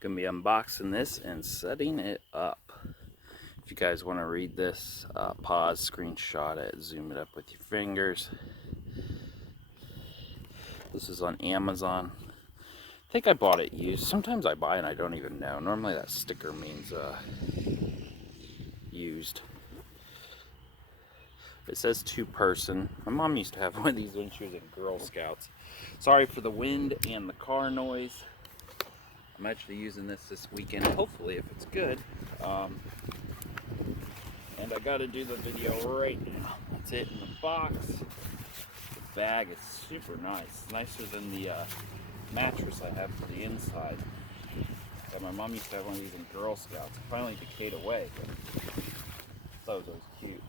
Gonna be unboxing this and setting it up. If you guys want to read this, pause, screenshot it, zoom it up with your fingers. This is on Amazon. I think I bought it used. Sometimes I buy and I don't even know. Normally that sticker means used. It says 2-person. My mom used to have one of these when she was in Girl Scouts. Sorry for the wind and the car noise. I'm actually using this weekend, hopefully, if it's good. And I got to do the video right now. That's it in the box. The bag is super nice. Nicer than the mattress I have for the inside. Yeah, my mom used to have one of these in Girl Scouts. It finally decayed away, but I thought it was always cute.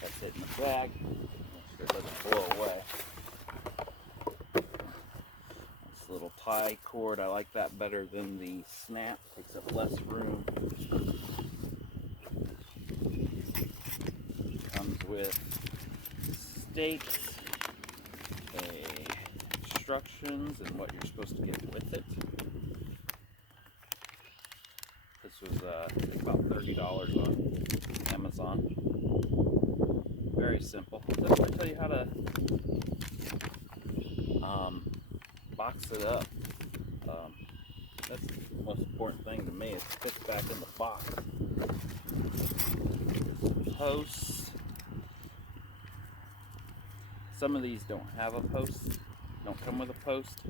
That's it in the bag. Make sure it doesn't blow away. This little tie cord, I like that better than the snap. Takes up less room. Comes with stakes, instructions, and what you're supposed to get with it. This was about $30 on Amazon. Very simple. So I'm going to tell you how to box it up. That's the most important thing to me. It fits back in the box. Posts. Some of these don't have a post. Don't come with a post.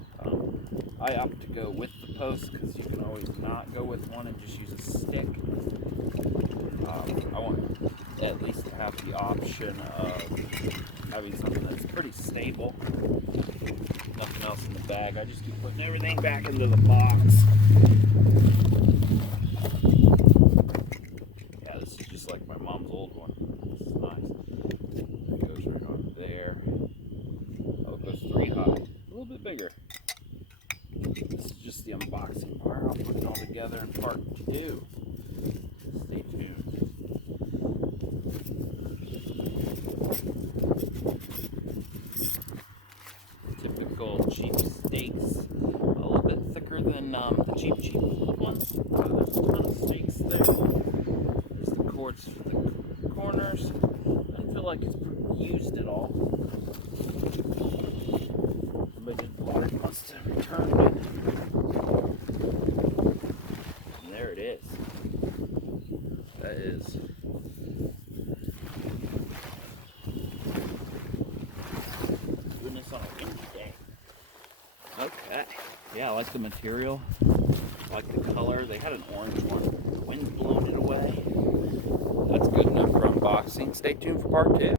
I opt to go with the post because you can always not go with one and just use a stick. I want at least to have the option of having something that's pretty stable. Nothing else in the bag. I just keep putting everything back into the box. Yeah, this is just like my mom's old one. This is nice. It goes right on there. Oh, it goes 3 high. A little bit bigger. This is just the unboxing part. I'll put it all together in part 2. Stay tuned. Typical cheap steaks. A little bit thicker than the cheap ones. There's a ton of steaks there. There's the cords for the corners. I don't feel like it's used at all. Somebody did bought it, must have returned it. And there it is. That is goodness on a windy day. Okay. Yeah, I like the material. I like the color. They had an orange one. The wind blown it away. That's good enough for unboxing. Stay tuned for part 2.